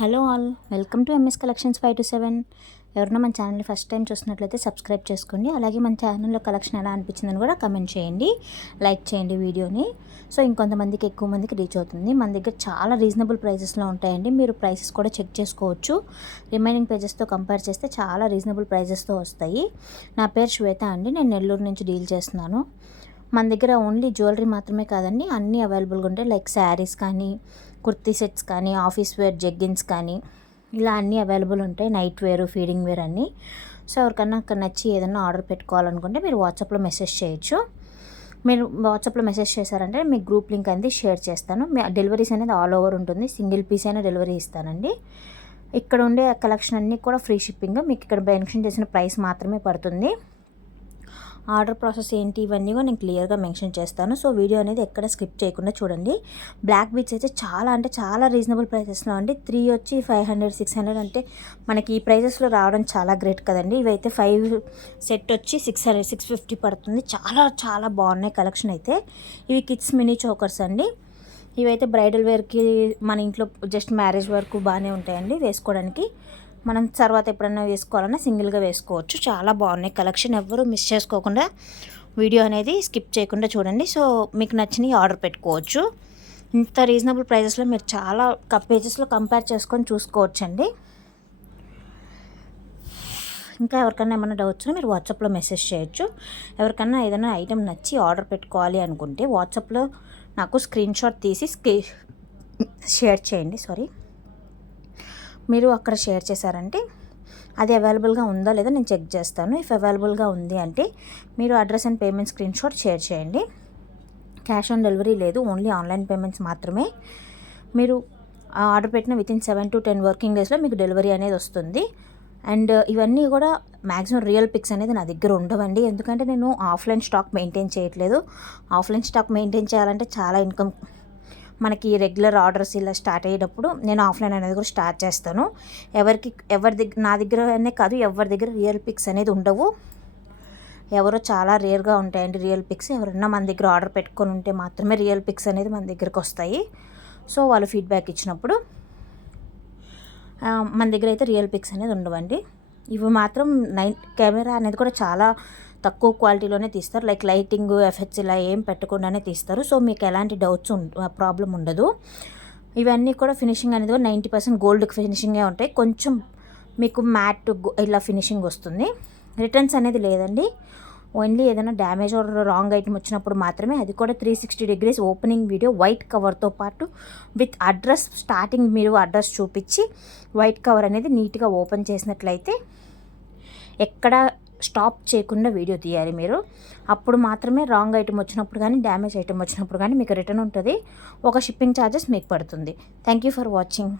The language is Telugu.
Hello all, welcome to MS collections 527. ఎవరైనా మన ఛానల్ని ఫస్ట్ టైం చూసినట్లయితే సబ్స్క్రైబ్ చేసుకోండి. అలాగే మన ఛానల్లో కలెక్షన్ ఎలా అనిపించిందని కూడా కమెంట్ చేయండి, లైక్ చేయండి వీడియోని. సో ఇంకొంతమందికి ఎక్కువ మందికి రీచ్ అవుతుంది. మన దగ్గర చాలా రీజనబుల్ ప్రైజెస్లో ఉంటాయండి. మీరు ప్రైసెస్ కూడా చెక్ చేసుకోవచ్చు. రిమైనింగ్ పేజెస్తో కంపేర్ చేస్తే చాలా రీజనబుల్ ప్రైజెస్తో వస్తాయి. నా పేరు శ్వేత అండి, నేను నెల్లూరు నుంచి డీల్ చేస్తున్నాను. మన దగ్గర ఓన్లీ జ్యువెలరీ మాత్రమే కాదండి, అన్నీ అవైలబుల్గా ఉంటాయి. లైక్ శారీస్ కానీ, కుర్తీ సెట్స్ కానీ, ఆఫీస్ వేర్ జెగ్గిన్స్ కానీ, ఇలా అన్నీ అవైలబుల్ ఉంటాయి. నైట్ వేర్, ఫీడింగ్ వేర్ అన్నీ. సో ఎవరికన్నా అక్కడ నచ్చి ఏదైనా ఆర్డర్ పెట్టుకోవాలనుకుంటే మీరు వాట్సాప్లో మెసేజ్ చేయొచ్చు. మీరు వాట్సాప్లో మెసేజ్ చేశారంటే మీ గ్రూప్ లింక్ అనేది షేర్ చేస్తాను. మీ డెలివరీస్ అనేది ఆల్ ఓవర్ ఉంటుంది. సింగిల్ పీస్ అయినా డెలివరీ ఇస్తానండి. ఇక్కడ ఉండే కలెక్షన్ అన్నీ కూడా ఫ్రీ షిప్పింగ్. మీకు ఇక్కడ మెన్షన్ చేసిన ప్రైస్ మాత్రమే పడుతుంది. ఆర్డర్ ప్రాసెస్ ఏంటి ఇవన్నీ కూడా నేను క్లియర్గా మెన్షన్ చేస్తాను. సో వీడియో అనేది ఎక్కడ స్కిప్ చేయకుండా చూడండి. బ్లాక్ బీడ్స్ అయితే చాలా అంటే చాలా రీజనబుల్ ప్రైసెస్లో అండి. 3 వచ్చి 500, 600 అంటే మనకి ఈ ప్రైజెస్లో రావడం చాలా గ్రేట్ కదండి. ఇవైతే 5 సెట్ వచ్చి 600, 650 పడుతుంది. చాలా చాలా బాగున్నాయి కలెక్షన్ అయితే. ఇవి కిడ్స్ మినీ చోకర్స్ అండి. ఇవైతే బ్రైడల్ వేర్కి, మన ఇంట్లో జస్ట్ మ్యారేజ్ వరకు బాగానే ఉంటాయండి వేసుకోవడానికి. మనం తర్వాత ఎప్పుడైనా వేసుకోవాలన్నా సింగిల్గా వేసుకోవచ్చు. చాలా బాగున్నాయి కలెక్షన్. ఎవ్వరూ మిస్ చేసుకోకుండా వీడియో అనేది స్కిప్ చేయకుండా చూడండి. సో మీకు నచ్చినవి ఆర్డర్ పెట్టుకోవచ్చు. ఇంత రీజనబుల్ ప్రైజెస్లో మీరు చాలా పేజెస్లో కంపేర్ చేసుకొని చూసుకోవచ్చండి. ఇంకా ఎవరికైనా ఏమైనా డౌట్స్ మీరు వాట్సాప్లో మెసేజ్ చేయొచ్చు. ఎవరికైనా ఏదైనా ఐటెం నచ్చి ఆర్డర్ పెట్టుకోవాలి అనుకుంటే వాట్సాప్లో నాకు స్క్రీన్ షాట్ తీసి షేర్ చేయండి. మీరు అక్కడ షేర్ చేశారంటే అది అవైలబుల్గా ఉందా లేదా నేను చెక్ చేస్తాను. ఇఫ్ అవైలబుల్గా ఉంది అంటే మీరు address and payment screen shot share చేయండి. క్యాష్ ఆన్ డెలివరీ లేదు, ఓన్లీ ఆన్లైన్ పేమెంట్స్ మాత్రమే. మీరు ఆర్డర్ పెట్టిన వితిన్ 7 to 10 వర్కింగ్ డేస్లో మీకు డెలివరీ అనేది వస్తుంది. అండ్ ఇవన్నీ కూడా మ్యాక్సిమం రియల్ పిక్స్ అనేది నా దగ్గర ఉండవండి. ఎందుకంటే నేను ఆఫ్లైన్ స్టాక్ మెయింటైన్ చేయట్లేదు. ఆఫ్లైన్ స్టాక్ మెయింటైన్ చేయాలంటే చాలా ఇన్కమ్, మనకి రెగ్యులర్ ఆర్డర్స్ ఇలా స్టార్ట్ అయ్యేటప్పుడు నేను ఆఫ్లైన్ అనేది కూడా స్టార్ట్ చేస్తాను. ఎవరి దగ్గర, నా దగ్గరనే కాదు ఎవరి దగ్గర రియల్ పిక్స్ అనేది ఉండవు. ఎవరో చాలా రేర్గా ఉంటాయండి రియల్ పిక్స్. ఎవరన్నా మన దగ్గర ఆర్డర్ పెట్టుకొని ఉంటే మాత్రమే రియల్ పిక్స్ అనేది మన దగ్గరకు వస్తాయి. సో వాళ్ళు ఫీడ్బ్యాక్ ఇచ్చినప్పుడు మన దగ్గర అయితే రియల్ పిక్స్ అనేది ఉండవండి. ఇవి మాత్రం కెమెరా అనేది కూడా చాలా తక్కువ క్వాలిటీలోనే తీస్తారు. లైక్ లైటింగ్ ఎఫెక్ట్స్ ఇలా ఏం పెట్టకుండానే తీస్తారు. సో మీకు ఎలాంటి డౌట్స్ ప్రాబ్లం ఉండదు. ఇవన్నీ కూడా ఫినిషింగ్ అనేది కూడా 90% గోల్డ్ ఫినిషింగే ఉంటాయి. కొంచెం మీకు మ్యాట్ ఇలా ఫినిషింగ్ వస్తుంది. రిటర్న్స్ అనేది లేదండి. ఓన్లీ ఏదైనా డ్యామేజ్ ఆర్ రాంగ్ ఐటమ్ వచ్చినప్పుడు మాత్రమే. అది కూడా 360 degrees ఓపెనింగ్ వీడియో, వైట్ కవర్తో పాటు విత్ అడ్రస్. స్టార్టింగ్ మీరు అడ్రస్ చూపించి వైట్ కవర్ అనేది నీట్గా ఓపెన్ చేసినట్లయితే ఎక్కడ స్టాప్ చేయకుండా వీడియో తీయాలి మీరు. అప్పుడు మాత్రమే రాంగ్ ఐటమ్ వచ్చినప్పుడు కానీ, డ్యామేజ్ ఐటమ్ వచ్చినప్పుడు కానీ మీకు రిటర్న్ ఉంటుంది. ఒక షిప్పింగ్ ఛార్జెస్ మీకు పడుతుంది. Thank you for watching.